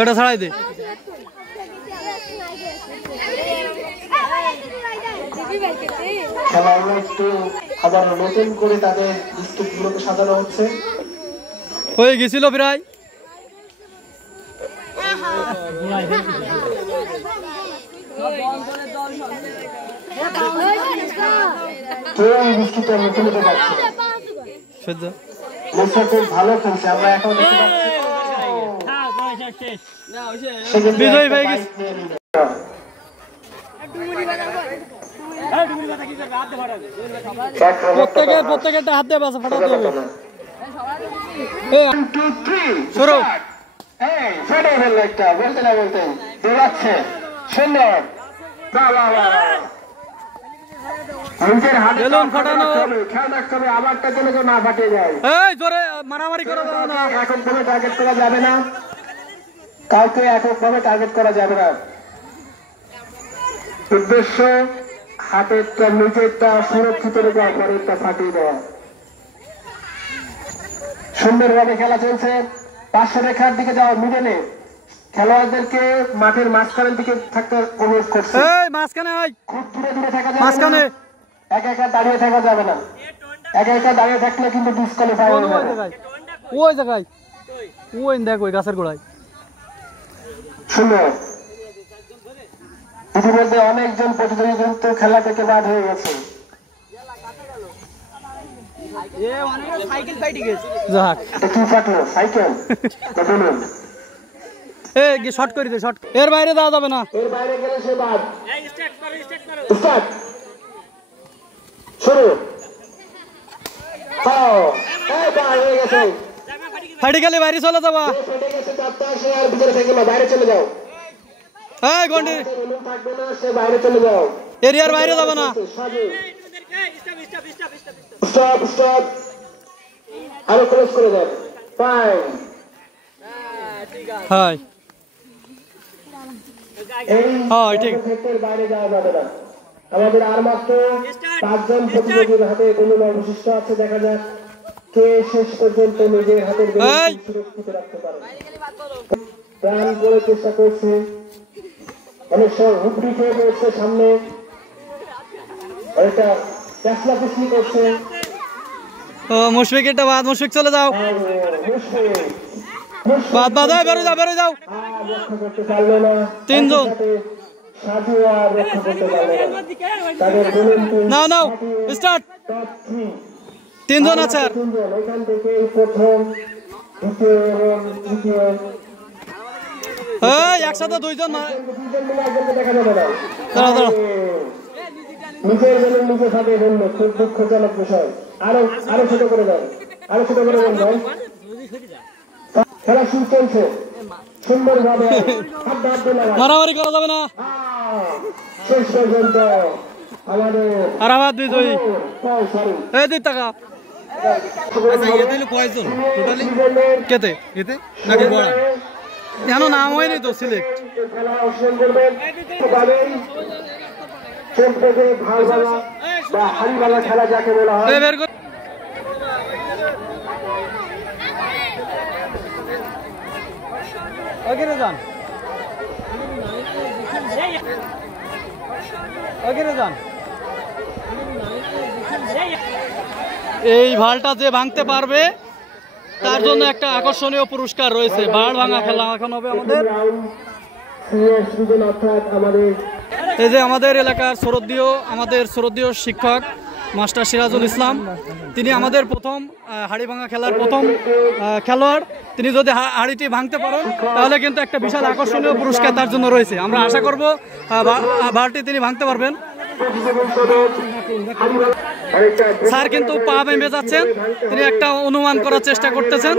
এটা ছাড়াই দে। খেলাগুলো একটু আবার নতুন করে তাদের বিস্কুটগুলোকে সাজানো হচ্ছে। হয়ে গেছিল প্রায়। বিস্কুটটা মুখে নিতে পারছে সহ্য খুব ভালো খেলছে। আমরা এখন দেখতে পাচ্ছি বিজয় ভাই গেছে। প্রত্যেকের হাত দিয়ে বাসা ফাটাতে হবে। মারামারি করা যাবে না, এখন কোনো টার্গেট করা যাবে না, কাউকে এককভাবে টার্গেট করা যাবে না। উদ্দেশ্য হাতেরটা নিচেরটা সুরক্ষিত রেখে অপরেরটা ফাটিয়ে দেওয়া। সুন্দরভাবে খেলা চলছে। 500 রেখার দিকে যাওয়া মিডলে খেলোয়াড়দেরকে মাঠের মাঝখানের দিকে থাকতে অনুরোধ করছে। খুব দূরে দূরে থাকা যাবে না, একা একা দাঁড়িয়ে থাকা যাবে না। একা একা দাঁড়িয়ে থাকলে কিন্তু ডিসকোয়ালিফাই হয়ে যাবে। ওই জায়গায় ওই দেখ ওই গাছের গোড়ায়। শুনো, ইতিমধ্যে অনেকজন প্রতিযোগী কিন্তু খেলা থেকে বাদ হয়ে গেছে। শর্ট করে দে, শর্ট। এর বাইরে যাওয়া যাবে না, এর বাইরে গেলে সে বাদ। স্টার্ট শুরু। ফাটি গেলে বাইরে চলে যাবা। বাইরে চলে যাও, থাকবে না, সে বাইরে চলে যাও। এরিয়ার বাইরে যাবে না। স্টপ স্টপ, আরো ক্লোজ করে দেন। ফাইন, হ্যাঁ ঠিক। বাইরে যাওয়া যাবে না। আমাদের আর মাত্র 5 জন প্রতিযোগীর হাতে গোলক অবশিষ্ট আছে। দেখা যাক কে শেষ পর্যন্ত নিজের হাতের গোলক সুরক্ষিত রাখতে পারে। প্রাণ করে চেষ্টা করছে, অনেক সময় হুমকি খেয়ে পড়ছে সামনে, অনেকটা চেষ্টা পিছলি করছে। মুশফিক এটা বাদ, মুশফিক চলে যাও। বাদ বাদ, বেরো যাও, বেরো যাও। রক্ষা করতে পারলো না 3 জন। সাজু আর রক্ষা করতে পারলো না। তাদের নাও নাও স্টার্ট। 3 জন আছে। এখান থেকে প্রথম, দ্বিতীয় এবং তৃতীয় একসাথে 2 জন দেখা যাবে না। নিজের জন্য নিজে সাথে বললো, খুব দুঃখজনক বিষয়। আরো আরো ছোট করে দেন, আরো ছোট করে দেন ভাই। খেলা শুরু চলছে সুন্দরভাবে। মারামারি করা যাবে না। শেষ পর্যন্ত আমাদের আর আবার 2 জয়ী। এই 2 টাকা। আচ্ছা এতে হলো কয়জন টোটালি? কেতে এতে নাকি বড়া? কেন নাম হয়নি তো সিলেক্ট। খেলা অংশগ্রহণ করবেন চলবে ভালবালা বা হারিবালা খেলা যাকে বলা হয়। বের কর। আগেরে যান, আগেরে যান। এই ভালটা যে ভাঙতে পারবে তার জন্য একটা আকর্ষণীয় পুরস্কার রয়েছে। ভাড় ভাঙা খেলা এখন হবে আমাদের। এই যে আমাদের এলাকার শ্রদ্ধেয় শিক্ষক মাস্টার সিরাজুল ইসলাম, তিনি আমাদের প্রথম হাড়ি ভাঙা খেলার প্রথম খেলোয়াড়। তিনি যদি হাড়িটি ভাঙতে পারেন তাহলে কিন্তু একটা বিশাল আকর্ষণীয় পুরস্কার তার জন্য রয়েছে। আমরা আশা করব ভাড়টি তিনি ভাঙতে পারবেন। স্যার কিন্তু পা ভেঙে যাচ্ছেন, তিনি একটা অনুমান করার চেষ্টা করতেছেন।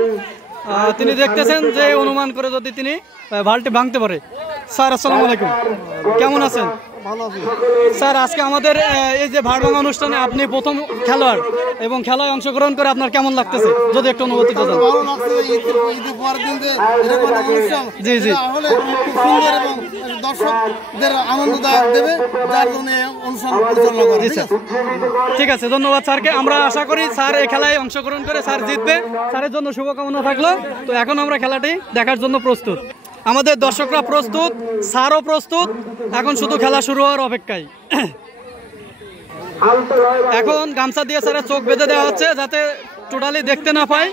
তিনি দেখতেছেন যে অনুমান করে যদি তিনি ভালটি ভাঙতে পারে। স্যার আসসালামু আলাইকুম, কেমন আছেন? স্যার আজকে আমাদের এই যে ভাড় ভাঙা অনুষ্ঠানে আপনি প্রথম খেলোয়াড় এবং খেলায় অংশগ্রহণ করে আপনার কেমন লাগতেছে যদি একটু অনুভূতি জানান। জি জি, দর্শকদের আনন্দদায়ক দেবে, যার জন্য অনুষ্ঠান পরিচালনা করে। ঠিক আছে, ধন্যবাদ স্যারকে। আমরা আশা করি স্যার এই খেলায় অংশগ্রহণ করে স্যার জিতবে। স্যারের জন্য শুভকামনা থাকলো। তো এখন আমরা খেলাটি দেখার জন্য প্রস্তুত। আমাদের দর্শকরা প্রস্তুত, স্যারও প্রস্তুত, এখন শুধু খেলা শুরু হওয়ার অপেক্ষায়। এখন গামছা দিয়ে স্যারের চোখ বেঁধে দেওয়া হচ্ছে যাতে টোটালি দেখতে না পায়,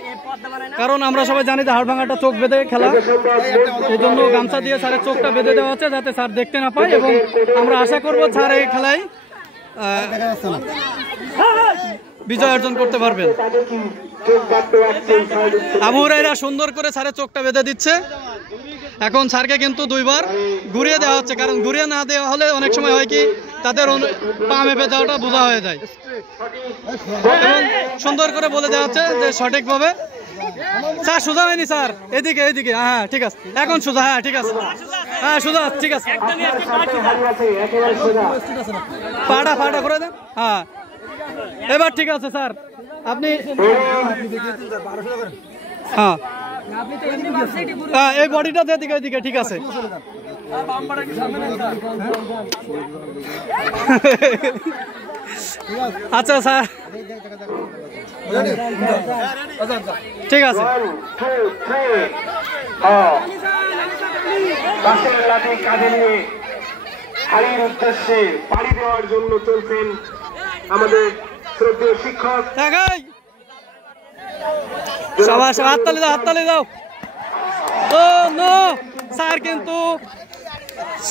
কারণ আমরা সবাই জানি যে হাড়ভাঙাটা চোখ বেঁধে খেলা, এই জন্য গামছা দিয়ে স্যারের চোখটা বেঁধে দেওয়া হচ্ছে যাতে স্যার দেখতে না পায়। এবং আমরা আশা করব স্যার এই খেলায় বিজয় অর্জন করতে পারবেন। আবু হুরায়রা সুন্দর করে স্যারের চোখটা বেঁধে দিচ্ছে। এখন স্যারকে কিন্তু দুইবার ঘুরিয়ে দেওয়া হচ্ছে, কারণ ঘুরিয়ে না দেওয়া হলে অনেক সময় হয় কি তাদের পা মেপে যাওয়াটা বোঝা হয়ে যায়। এবং সুন্দর করে বলে দেওয়া হচ্ছে যে সঠিকভাবে। স্যার সোজা হয়নি স্যার, এদিকে এদিকে, হ্যাঁ ঠিক আছে, এখন সোজা, হ্যাঁ ঠিক আছে, হ্যাঁ সোজা, ঠিক আছে, পাটা ফাটা করে দেন, হ্যাঁ এবার ঠিক আছে স্যার আপনি, হ্যাঁ এই বডিটা দিকে ওইদিকে, ঠিক আছে। আচ্ছা স্যার ঠিক আছে। কাঁধে নিয়ে হারির উদ্দেশ্যে পাড়ি দেওয়ার জন্য চলছেন আমাদের শ্রদ্ধেয় শিক্ষক। সবাই হাততালি দাও, হাততালি দাও। ও নো,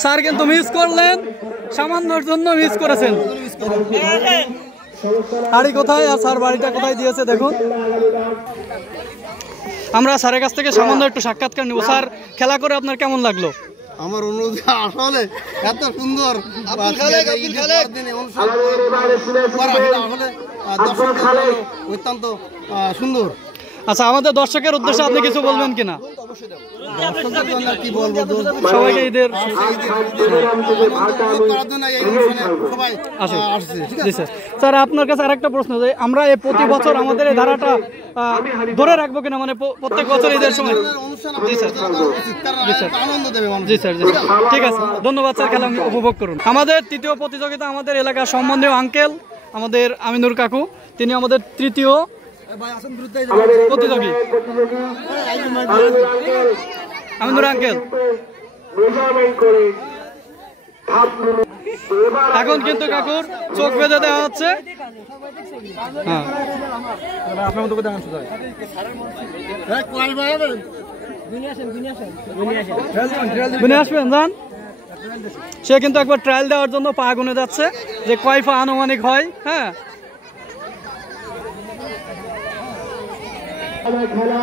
স্যার কিন্তু মিস করলেন, সামান্যর জন্য মিস করেছেন। বাড়ি কোথায় আর স্যার বাড়িটা কোথায় দিয়েছে দেখুন। আমরা স্যারের কাছ থেকে সামান্য একটু সাক্ষাৎকার নেব। স্যার খেলা করে আপনার কেমন লাগলো? আমার অনুরোধ, আসলে এত সুন্দর অত্যন্ত সুন্দর। আচ্ছা, আমাদের দর্শকের উদ্দেশ্যে আপনি কিছু বলবেন কিনা? কি বলবো, সবাইকে ঈদের স্যার আপনার কাছে আরেকটা প্রশ্ন, যে আমরা এই প্রতি বছর আমাদের এই ধারাটা ধরে রাখবো কিনা, মানে প্রত্যেক বছর ঈদের সময়? জি স্যার, জি স্যার, জি ঠিক আছে, ধন্যবাদ স্যার, খেলা উপভোগ করুন। আমাদের তৃতীয় প্রতিযোগিতা, আমাদের এলাকার সম্বন্ধীয় আঙ্কেল আমাদের আমিনুর কাকু, তিনি আমাদের তৃতীয় প্রতিযোগী। আমিনুর আঙ্কেল এখন কিন্তু কাকুর চোখ বেঁধে দেওয়া হচ্ছে। আসবেন যান, সে কিন্তু একবার ট্রায়াল দেওয়ার জন্য পা গুনে যাচ্ছে যে কয় পা আনুমানিক হয়। হ্যাঁ, খেলা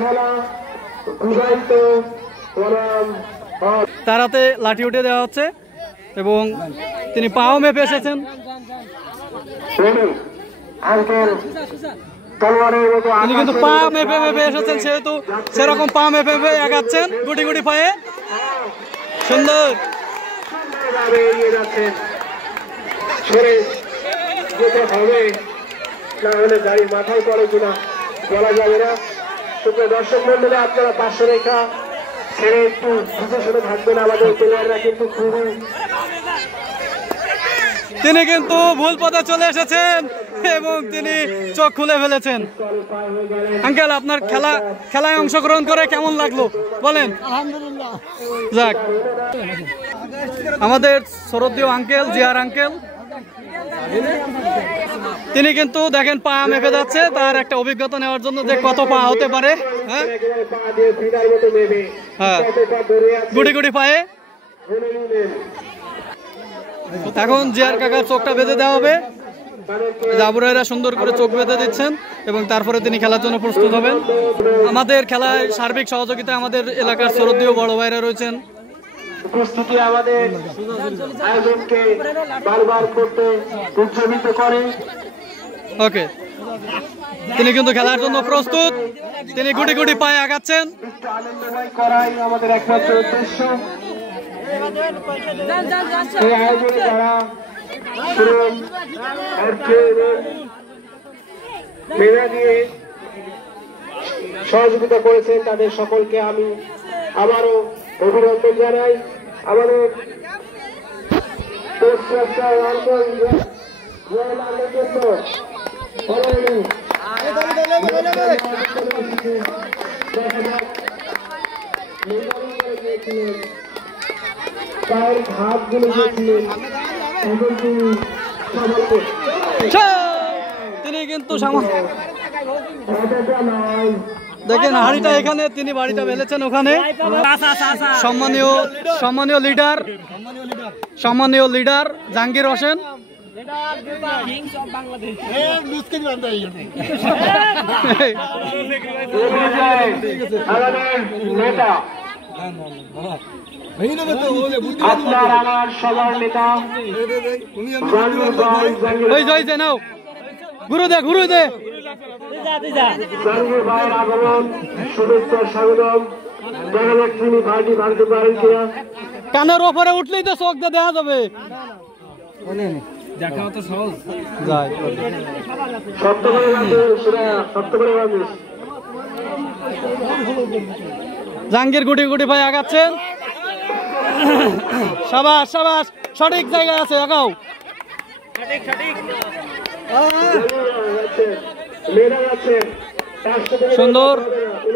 খেলা তার হাতে লাঠি উঠে দেওয়া হচ্ছে এবং তিনি পাও মেপে এসেছেন। তিনি কিন্তু পা মেপে মেপে এসেছেন, সেহেতু সেরকম পা মেপে মেপে এগাচ্ছেন গুটি গুটি পায়ে। সুন্দর এগিয়ে যাচ্ছেন, যেতে হবে, না হলে গাড়ি মাথায় পড়ে কিনা বলা যাবে না। সুপ্রিয় দর্শক মন্ডলী, আপনারা পাশে রেখা ছেড়ে একটু বুঝে শুনে থাকবেন। আমাদের প্লেয়াররা কিন্তু খুবই, তিনি কিন্তু ভুল পথে চলে এসেছেন এবং তিনি চোখ খুলে ফেলেছেন। আঙ্কেল, আপনার খেলায় অংশগ্রহণ করে কেমন লাগলো বলেন? আলহামদুলিল্লাহ। যাক, আমাদের শরদীয় আঙ্কেল, জিয়ার আঙ্কেল, তিনি কিন্তু দেখেন পা মেপে যাচ্ছে, তার একটা অভিজ্ঞতা নেওয়ার জন্য যে কত পা হতে পারে। হ্যাঁ, গুটি গুটি পায়ে। এখন জিয়ার কাকার চোখটা বেঁধে দেওয়া হবে। আবু হুরায়রা সুন্দর করে চোখ বেঁধে দিচ্ছেন এবং তারপরে তিনি খেলার জন্য প্রস্তুত হবেন। আমাদের খেলায় সার্বিক সহযোগিতায় আমাদের এলাকার শরদীয় বড় ভাইরা রয়েছেন। উপস্থিতি আমাদের আয়োজনকে বারবার করতে উৎসাহিত করে। ওকে, তিনি কিন্তু খেলার জন্য প্রস্তুত, তিনি গুটি গুটি পায়ে আগাচ্ছেন। আনন্দময় করাই আমাদের একমাত্র উদ্দেশ্য। এই আয়োজনে যারা মেধা দিয়ে সহযোগিতা করেছেন তাদের সকলকে আমি আবারও অভিনন্দন জানাই। আমাদের নির্ধারণ করে গিয়েছিলেন, পায়ের ঘাটগুলো গিয়েছিলেন, এখন তিনি সামাল তিনি কিন্তু সামান্য এটা নয়। দেখেন হাড়িটা এখানে, তিনি বাড়িটা ফেলেছেন ওখানে। সম্মানীয় লিডার জাহাঙ্গীর হোসেন। আপনার আমার সবার নেতা নাও ঘুরে দে জাহাঙ্গীর ভাইয়ের আগমন, শুভেচ্ছা স্বাগতম। দেখা যাক তিনি ভাইটি ভাঙতে পারেন কিনা। কানের ওপরে উঠলেই তো চোখ দিয়ে দেখা যাবে। যাই শক্ত করে বাঁধিস, শক্ত করে বাঁধিস। জাহাঙ্গীর গুটি ভাই আগাচ্ছেন। সাবাস সঠিক জায়গায় আছে, আগাও। সুন্দর,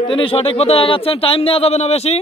তিনি সঠিক পথে আগাচ্ছেন। টাইম নেওয়া যাবে না বেশি।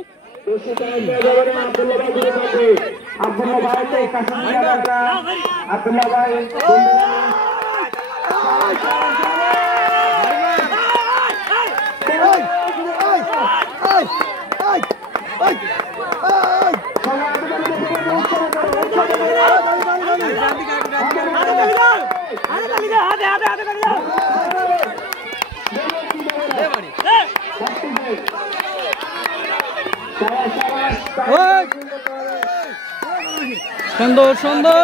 সুন্দর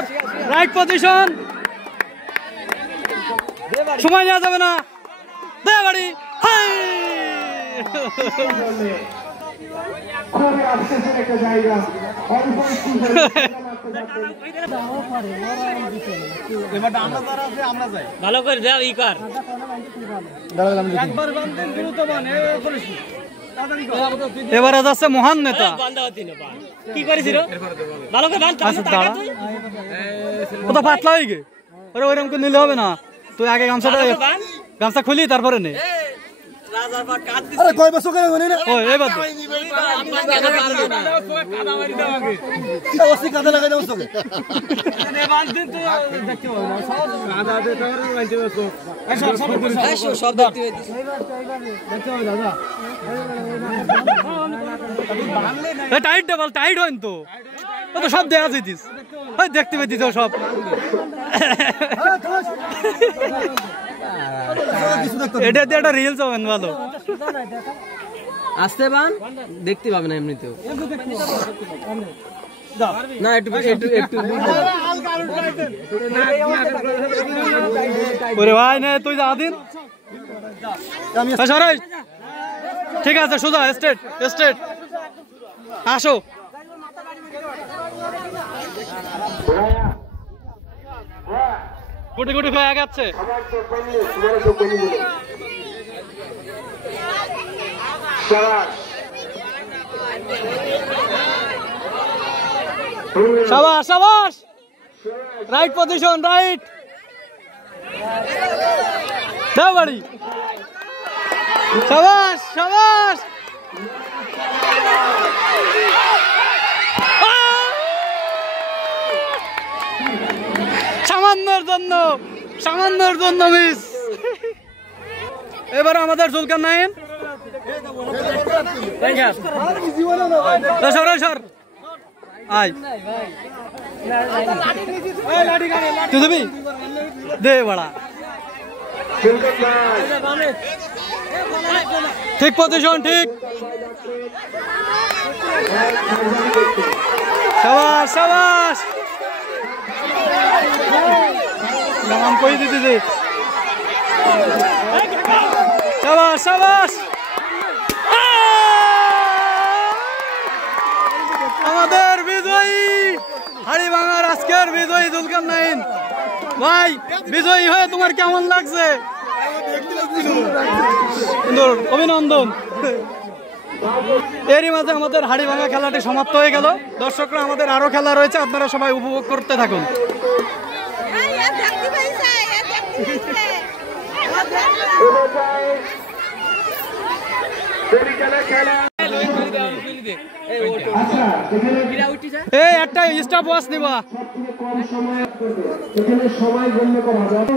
রাইট পজিশন, সময় নেওয়া যাবে না। দে বাড়ি, খুবই আফসোসের একটা জায়গা। ভালো করে দাও ই কর এবারে যাচ্ছে মহান নেতা। কি করেছিল ভালো করে বান আচ্ছা দাঁড়া, ও তো পাতলা হয়ে গে। ওরে ওইরকম করে নিলে হবে না, তুই আগে গামছা খুলি তারপরে নে। কয় বছর করে বলি না ও এবার ওসি কাঁদা লাগাই দাও তোকে সব দেখতে টাইট ডাবল টাইট হইন তো, ও তো সব দেখা যাইতিস, ওই দেখতে পেতিস সব। এটা দিয়ে একটা রিলস হবেন ভালো। আসতে বান দেখতে পাবে না এমনিতেও না, একটু ওরে ভাই নে তুই যা দিন। ঠিক আছে সোজা স্টেট আসো। গুটি হয়ে আগাচ্ছে। সাবাস রাইট পজিশন, রাইট দাও বাড়ি। সাবাস সামান্যর জন্য মিস। এবার আমাদের জুলকার নাইন সর আয় তুই দেবি দে বাড়া। ঠিক পজিশন, ঠিক। সাবাস নাম কই দিতে দে। সাবাস আমাদের বিজয়ী হাড়িভাঙার আজকের বিজয়ী জুলকার নাইন ভাই, বিজয়ী হয়ে তোমার কেমন লাগছে? সুন্দর, অভিনন্দন। এরই মাঝে আমাদের হাড়িভাঙা খেলাটি সমাপ্ত হয়ে গেল। দর্শকরা আমাদের আরো খেলা রয়েছে, আপনারা সবাই উপভোগ করতে থাকুন। আচ্ছা এখানে এই একটা স্টপ ওয়াচ নিবা। সবথেকে কম সময় করবে এখানে সময় গণ্য করা হবে।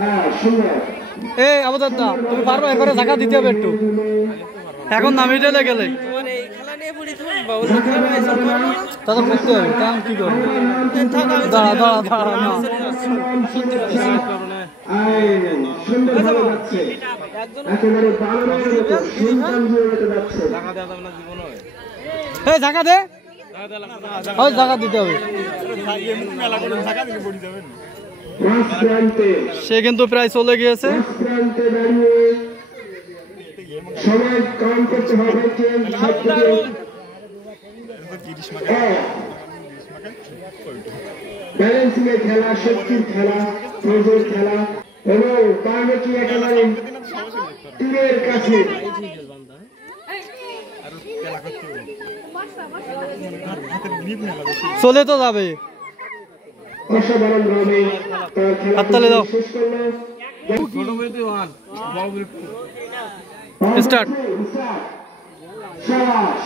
হ্যাঁ সুন্দর। এই আবদার দা তুমি পারবে এরপরে জায়গা দিতে হবে একটু, এখন নামিয়ে দিলে গেলে তা তো করতে হবে, কারণ কি করবো, দাঁড়া দাঁড়া দাঁড়া না সুন্দর ভালো যাচ্ছে একেবারে বানরের মতো সুন্দর যাচ্ছে। এই জায়গা দে, ওই জায়গা দিতে হবে। সে কিন্তু প্রায় চলে গিয়েছে। সময় কম করতে হবে, ব্যালেন্সিং এর খেলা, শক্তির খেলা, ফৌজের খেলা এবং টার্গেট একেবারে তীরের কাছে। চলে তো যাবে, অসাধারণ ভাবে তার হাততালি দাও। শেষ করলো। স্টার্ট। শাবাশ।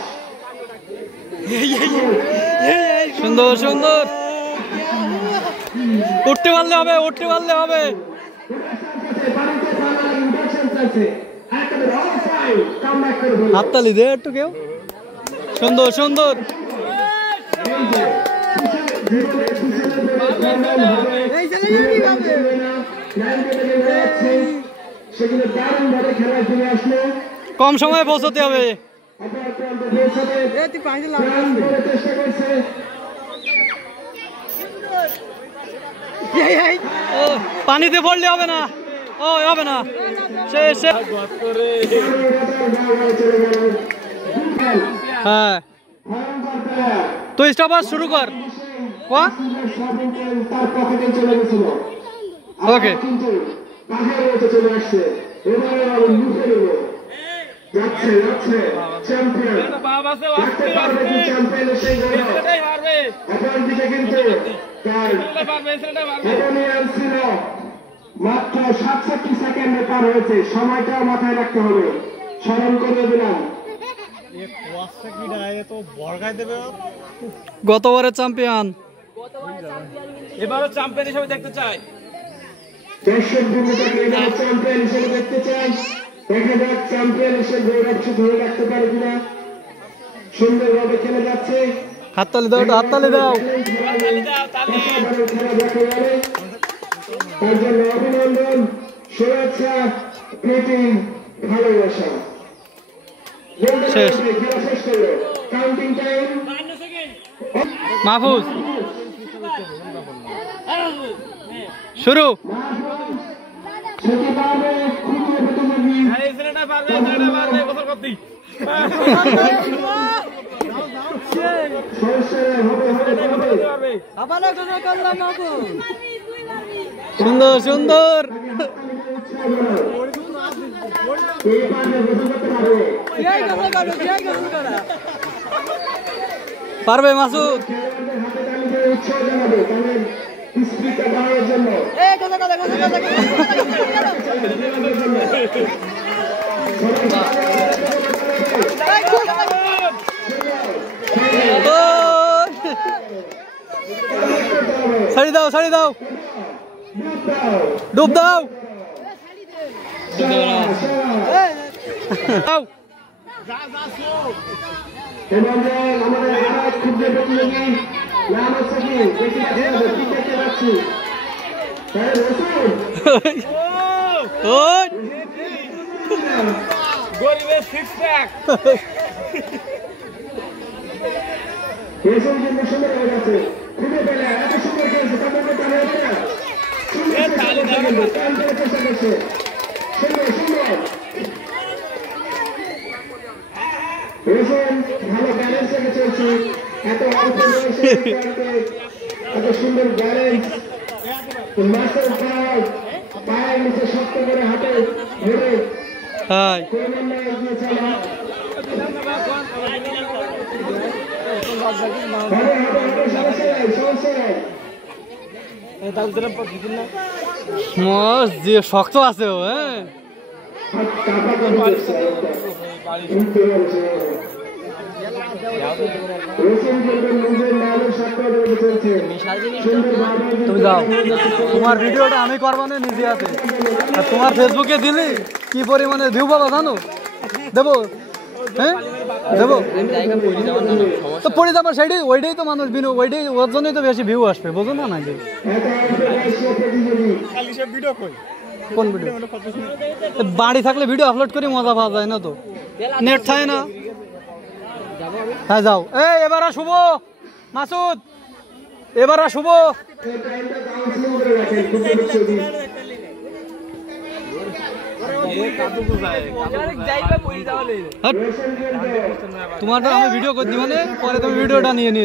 সুন্দর সুন্দর, উঠতে পারলে হবে, উঠতে পারলে হবে। হাততালি দে একটু কেউ। সুন্দর সুন্দর, সেগুলো দারুণ ভাবে খেলায় ফিরে আসলো। কম সময়ে পৌঁছতে হবে। চেষ্টা করছে ও, পানিতে পড়লে হবে না, ও হবে না, সে হ্যাঁ তুই স্টপ শুরু কর। তার পকেটে চলে গেছিল, ওকে কিন্তু পাহাড়ের মতো চলে আসছে। এবারে লুটে নেব, যাচ্ছে যাচ্ছে চ্যাম্পিয়ন, রাখতে পারবে কি চ্যাম্পিয়নের সেই গৌরব? অপর দিকে কিন্তু তার হেডোনিয়ান ছিল মাত্র 67 সেকেন্ডে পার হয়েছে। সময়টাও মাথায় রাখতে হবে, স্মরণ করে দিলাম। গতবারের চ্যাম্পিয়ন, এবারও চ্যাম্পিয়ন হিসেবে দেখতে চাই। দর্শক ভূমিকাকে এবার চ্যাম্পিয়ন হিসেবে দেখতে চাই। দেখা যাক চ্যাম্পিয়ন হিসেবে গৌরব ধরে রাখতে পারে কিনা। সুন্দরভাবে খেলে যাচ্ছে। হাততালি দাও, হাততালি দাও। তার জন্য অভিনন্দন, শুভেচ্ছা, প্রীতি, ভালোবাসা। শেষ। খেলা শেষ করলো। কাউন্টিং টাইম মাহফুজ শুরু। সেটি পারবে খুবই প্রতিযোগী। সুন্দর সুন্দর, পারবে মাসুদ। উৎসাহ জানাবে তাদের স্পিডটা বাড়ানোর জন্য। ছাড়ি দাও, ছাড়ি দাও, ডুব দাও। আমাদের আরেক ক্ষুদ্র প্রতিযোগী নাম হচ্ছে কি দেখতে পাচ্ছি গরিবের সিক্স প্যাক। সুন্দর হয়ে গেছে, খুবই পেলে এত সুন্দর খেলছে, তাদেরকে তাহলে হবে না। চেষ্টা করছে, সুন্দর সুন্দর। ভালো ব্যালেন্স রেখে চলছে, এত অল্প বয়সে এত সুন্দর ব্যালেন্স, মাসের পায়ের নিচে শক্ত করে হাতে ধরে এগিয়ে চলা। যে শক্ত আছে ও, হ্যাঁ তুমি যাও, তোমার ভিডিওটা আমি করবো না নিজে আছে, আর তোমার ফেসবুকে দিলি কি পরিমাণে ভিউ পাবা জানো? দেবো, হ্যাঁ দেবো তো পড়ে যাবার সাইডে ওইটাই তো মানুষ বিনু, ওইটাই ওর জন্যই তো বেশি ভিউ আসবে, বোঝো না নাকি? কোন ভিডিও? বাড়ি থাকলে ভিডিও আপলোড করে মজা পাওয়া যায় না তো, নেট থাকে না। হ্যাঁ যাও, এই এবার শুভ মাসুদ, এবার শুভ তোমারটা আমি ভিডিও করে দিই, মানে পরে তুমি ভিডিওটা নিয়ে নি।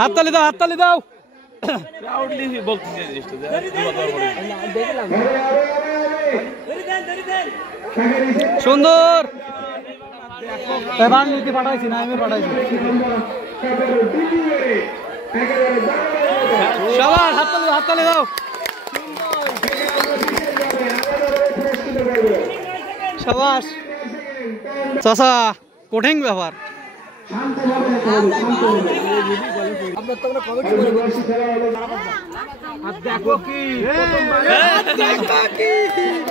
হাততালি দাও, হাততালি দাও। সুন্দর, এবার নীতি পাঠাইছি না, আমি পাঠাইছি। সবার হাততালি, হাততালি দাও। সাবাস চাচা, কঠিন ব্যাপার।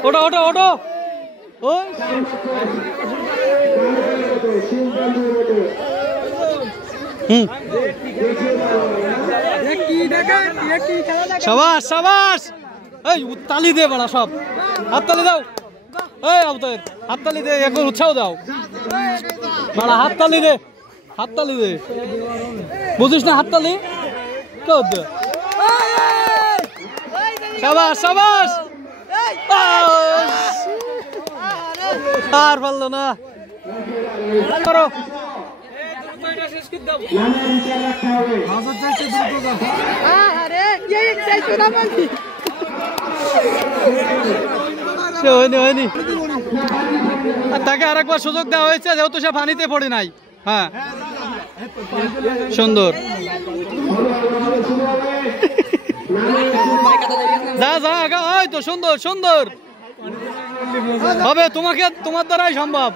ওটো ওটো ওটো, ওই সাবাস সাবাস, এই তালি দে বড়া, সব হাততালি দাও। এই আবতার হাততালি দে, একবার উৎসাহ দাও বড়া, হাততালি দে, হাততালি দে, বুঝিস না হাততালি কেউ দে। সাবাস সাবাস, আর পারলো না, করো। হয়নি হয়নি, তাকে আরেকবার সুযোগ দেওয়া হয়েছে, যেহেতু সে পানিতে পড়ে নাই। হ্যাঁ সুন্দর, যা যা, ওই তো সুন্দর সুন্দর হবে, তোমাকে তোমার দ্বারাই সম্ভব।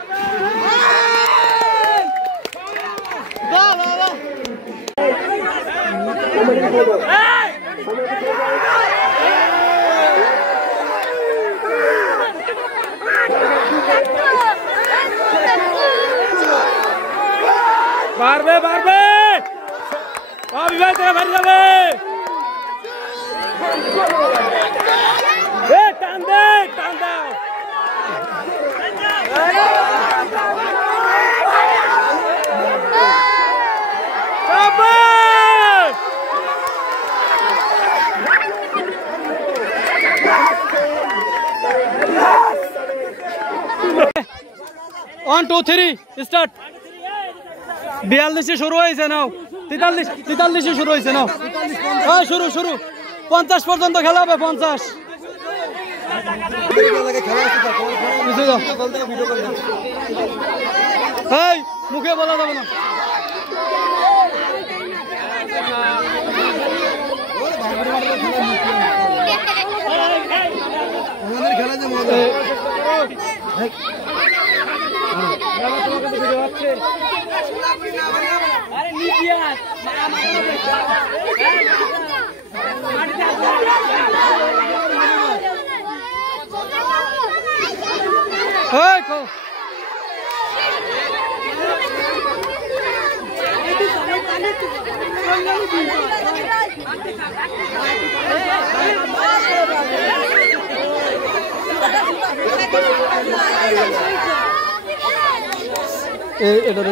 পারবে পারবে, বিভাগ থেকে বাড়ি যাবে। টান দে, টান দাও। One two three start. 42 শুরু হয়েছে, নাও 43 শুরু হয়েছে, নাও শুরু শুরু 50 পর্যন্ত খেলা হবে, 50। এই মুখে বলা যাবে না।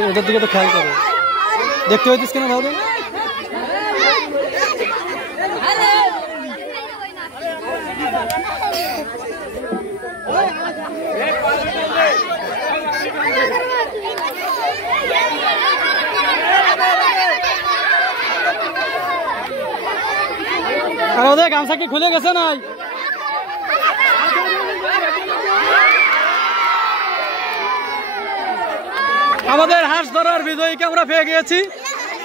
এটার দিকে তো খেয়াল করো, দেখতে হইতিস কেন ভাবো। আর ওদের গামছা কি খুলে গেছে নাই? আমাদের হাঁস ধরার বিজয়ীকে আমরা পেয়ে গিয়েছি,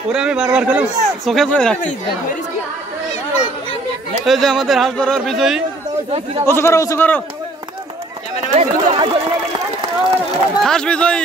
ওরা আমি বারবার করে চোখে চোখে রাখছি। এই যে আমাদের হাঁস ধরার বিজয়ী, উঁচু করো উঁচু করো। হাস বিজয়ী